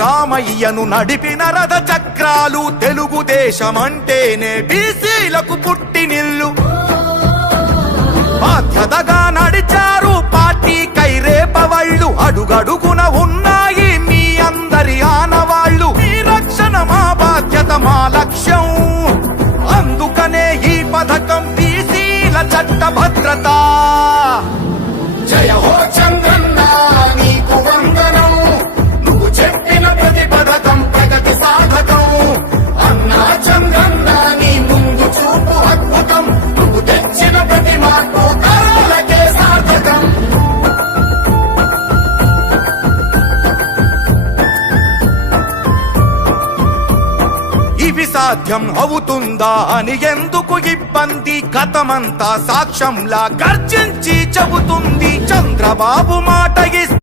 రామయ్యను నడిపిన రథ చక్రాలు. తెలుగుదేశమంటేనే బీసీలకు పుట్టినిల్లు. బాధ్యతగా నడిచారు పార్టీ కైరేపవళ్ళు. అడుగడుగున ఉన్నాయి మీ అందరి ఆనవాళ్ళు. మీ రక్షణ మా బాధ్యత, మా లక్ష్యం. అందుకనే ఈ పథకం బీసీల చట్ట భద్రత. జయ హో చంద్రన్న నీకు వందనం. నువ్వు చెప్పిన ప్రతి పథకం ప్రగతి సాధకం. అన్నా చంద్రన్న నీ ముందు చూపు అద్భుతం. నువ్వు తెచ్చిన ప్రతి మార్పు తరాలకే సార్థకం. ఇవి సాధ్యం అవుతుందా అని ఎందుకు ఇబ్బంది? కథమంతా సాక్ష్యంలా గర్జించి చెబుతుంది. చంద్రబాబు మాట ఇస్తే